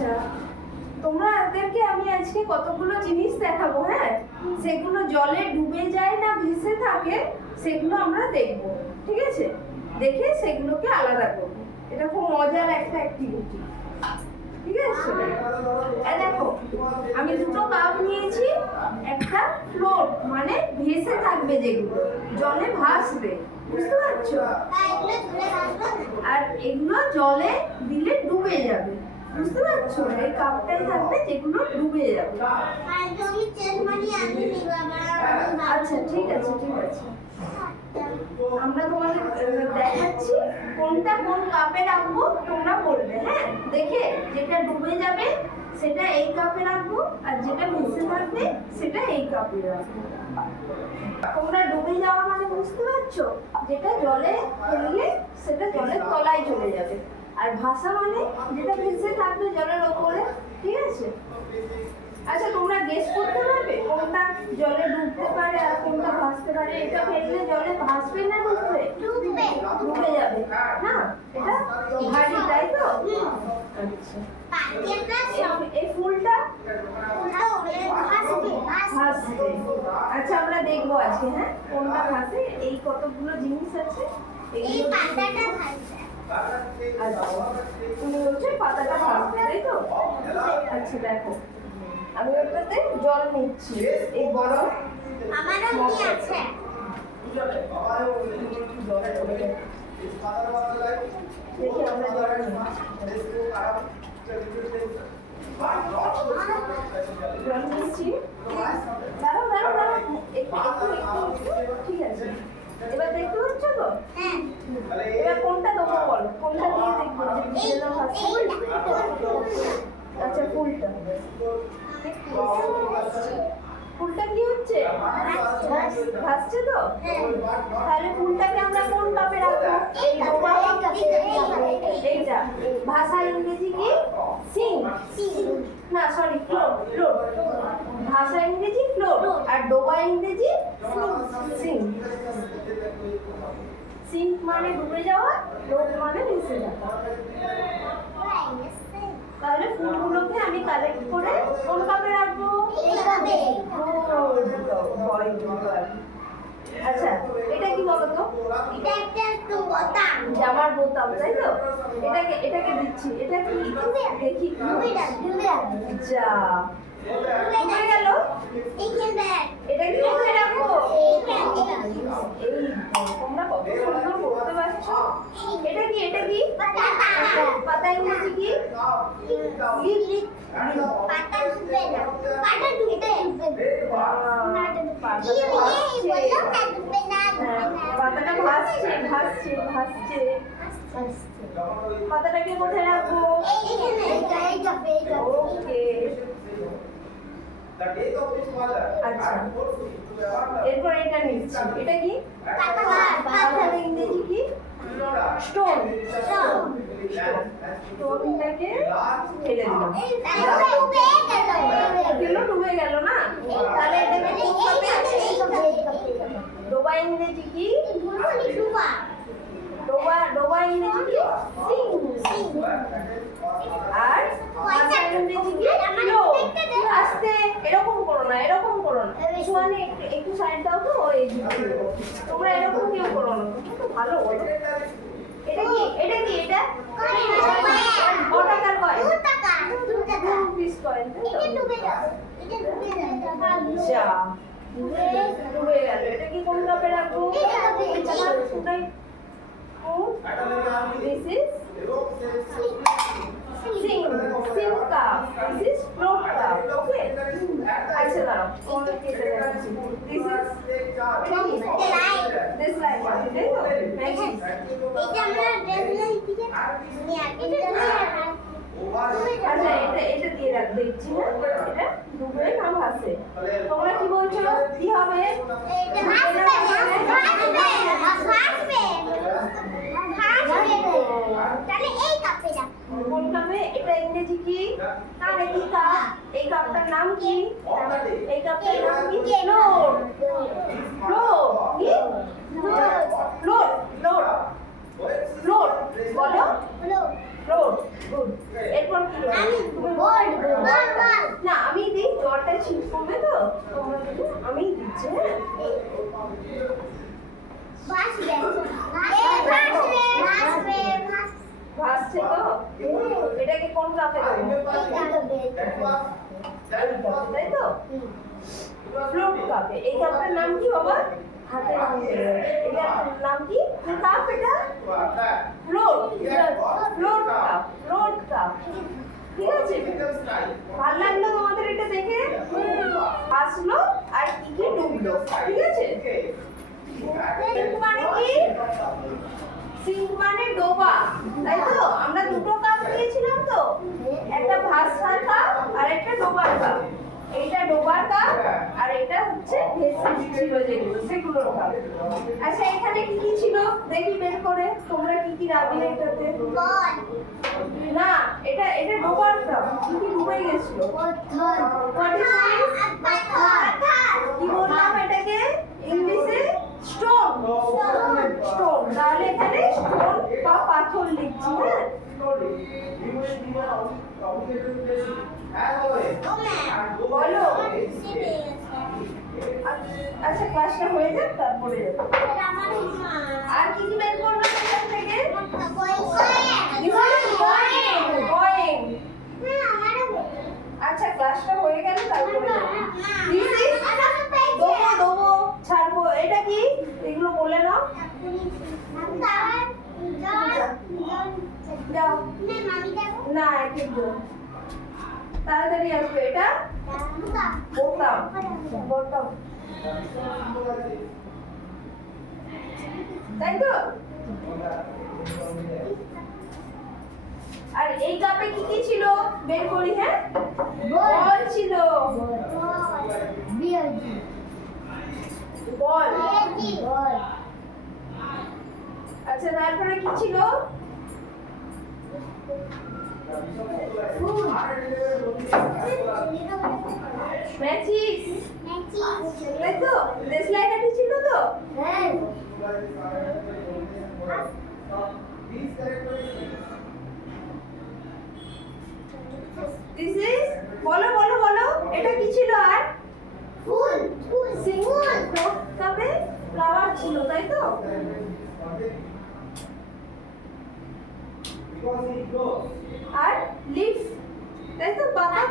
আচ্ছা, তোমাদেরকে আমি আজকে কতগুলো জিনিস দেখাবো। হ্যাঁ, সেগুলো জলে ডুবে যায় না ভেসে থাকে সেগুলো আমরা দেখব। ঠিক আছে, দেখে সেগুলোকে আলাদা করব। এটা খুব মজার একটা অ্যাক্টিভিটি। ঠিক আছে, এই দেখো আমি দুটো কাপ নিয়েছি। একটা ফ্লোট মানে ভেসে থাকবে, যেগুলো জলে ভাসবে, বুঝতে পারছো? আর এগুলো জলে দিলে ডুবে যাবে, বুঝতে পারছো? এই কাপটাই থাকবে যেগুলো ডুবে যাবে। আচ্ছা ঠিক আছে, ঠিক আছে, আমরা তোমাদের দেখাচ্ছি কোনটা কোন কাপে রাখবো, তোমরা বলবে। হ্যাঁ, দেখে যেটা ডুবে যাবে সেটা এই কাপে রাখবো, আর যেটা ভেসে থাকবে সেটা এই কাপে রাখবো। তোমরা ডুবে যাওয়া মানে বুঝতে পারছো? যেটা জলে ফেললে সেটা জলের তলায় চলে যাবে, আর ভাসা মানে যেটা ভেসে থাকবে জলের ওপরে। ঠিক আছে, আচ্ছা তোমরা গেস করতে পারবে কোনটা জলে ডুবতে পারে আর কোনটা ভাসতে পারে? এটা ফেললে জলে ভাসবে না ডুববে? ডুবে যাবে না, এটা ভারী, তাই তো? আচ্ছা, এই ফুলটা ভাসবে। আচ্ছা আমরা দেখবো আজকে, হ্যাঁ, কোনটা ভাসে। এই কতগুলো জিনিস আছে, তুমি বলছো পাতাটা ভাসবে, তাই তো? আচ্ছা দেখো, আমি ওটাতে জল নিচ্ছি, এই বড় আমারও কি আছে? দেখি আমরা জল নিচ্ছি। দাঁড়াও দাঁড়াও দাঁড়াও, একটু একটু একটু, ঠিক আছে। এবার দেখতে পাচ্ছ তো? হ্যাঁ। এবার কোনটা দেবো বলো, কোনটা দিয়ে দেখবো যে ভিজে না ভাসছে? আচ্ছা ফুলটা, ফুলটা কি হচ্ছে? ভাসছে তো? তাহলে ফুলটাকে আমরা কোন কাপে রাখবো? এইটা ভাষার ইংরেজি কি? সিং, না সরি ফ্লোট, ফ্লোট। ভাষা ইংরেজি ফ্লোট, আর ডোবা ইংরেজি সিং। সিঙ্ক মানে ডুবে যাওয়া, ফ্লোট মানে ভেসে যাওয়া। তাহলে ফুলগুলোকে আমি কালেক্ট করে কোন কাপে রাখবো? এই কাপে। আচ্ছা এটা কি বলতো? এটা একটা বোতাম, জামার বোতাম, তাই তো? এটাকে দিচ্ছি। এটা কি দেখি? যা ডুবে গেল। এটা কি কোথায় রাখবো? এই তোমরা কত সুন্দর বলতে পারছো। এটা কি? এটা কি পাতা? ইংরেজি কি? লিপ। পাতা ডুবে না, পাতা ডুবে। পাতাটা ভাসছে ভাসছে ভাসছে। পাতাটাকে কোথায় রাখবো? ওকে, আচ্ছা এরপর এটা নিচ্ছি। এটা কি? পাতার ইংরেজি কি? স্টোন। স্টোনটাকে ফেলে দিলাম, ডুবে গেল না? তাহলে এটাকে ডোবা ইংরেজি কি? ডোবা ইংরেজি কি? সিং। আর ভাষা ইংরেজি কি? আস্তে, এরকম করো না, এরকম করো না। সুয়ানি একটু সাইড দাও তো, এই তোমরা এরকম কেউ করো না, তো ভালো বলো। এটা কি? এটা কি? এটা টাকার কয়েন, 2 পিস কয়েন। আচ্ছা ডুবে গেল। এটা কি কোন কাপে রাখবো? This is sing cup. This is float cup. Okay. আচ্ছা দাঁড়াও, তোমাদেরকে এটা দেখাচ্ছি। This is this light. তাই তো? Magic. আচ্ছা এটা দিয়ে রাখতে ইচ্ছি না, এটা ডুবে না ভাসে। তোমরা কি বলছো? কি হবে? কোন কাপে? এটা ইংরেজি কি? এটা কি কাপ? এই কাপটার নাম কি? এই কাপটার নাম কি? ফ্লোট। ফ্লোট কি? ফ্লোট, ফ্লোট, ফ্লোট বলো। ফ্লোট। গুড। এরপর কি? তুমি ভাসবে ভাসছে তো? এটাকে কোন কাপে দেবো? তাই তো? ফ্লুট কাপে। এই কাপটার নাম কি বাবা? হাতে নাম এটার নাম কি? কি কাপ এটা? Flute. Flute cup. Flute cup. ঠিক আছে? ভালো লাগলো তোমাদের এটা দেখে? হাসলো আর কি কি ডুবলো। ঠিক আছে? সিঙ্ক মানে কি? সিঙ্ক মানে ডোবা। তাই তো? আমরা দুটো কাপ নিয়েছিলাম তো? একটা ভাসার কাপ আর একটা ডোবার কাপ। এইটা ডোবার কাপ আর এটা হচ্ছে ভেসেল ছিল যেগুলো সেগুলোর কাপ। আচ্ছা এখানে কি কি ছিল দেখি বের করে তোমরা কি কি রাখলে এটাতে? না এটা এটা ডোবার কাপ। কি কি ডুবে গেছিল? কি বললাম এটাকে ইংলিশে? স্টোন। স্টোন। তাহলে এখানে স্টোন বা পাথর লিখছি। হ্যাঁ বলো। আচ্ছা ক্লাসটা হয়ে যাক তারপরে যাবো। আর কি কি বের করবে এখান থেকে? গোয়িং। আচ্ছা ক্লাসটা হয়ে গেলে তারপরে যাবো। দেবো ছাড়বো। এটা কি? এগুলো বলে নাও। যাও। না একটু তাড়াতাড়ি আসবে। এটা বোতাম। বোতাম। তাই তো? আর এই কাপে কি কি ছিল বের করি? হ্যাঁ বল ছিল। বল। আচ্ছা তারপরে কি ছিল? ম্যাচিস। তাই তো? দেশলাই কাঠি ছিল তো? দিস ইজ বলো বলো বলো এটা কি ছিল? আর সিঙ্গল তবে ফ্লাওয়ার ছিল তাই তো? আর লিভস তাই তো? পাতা।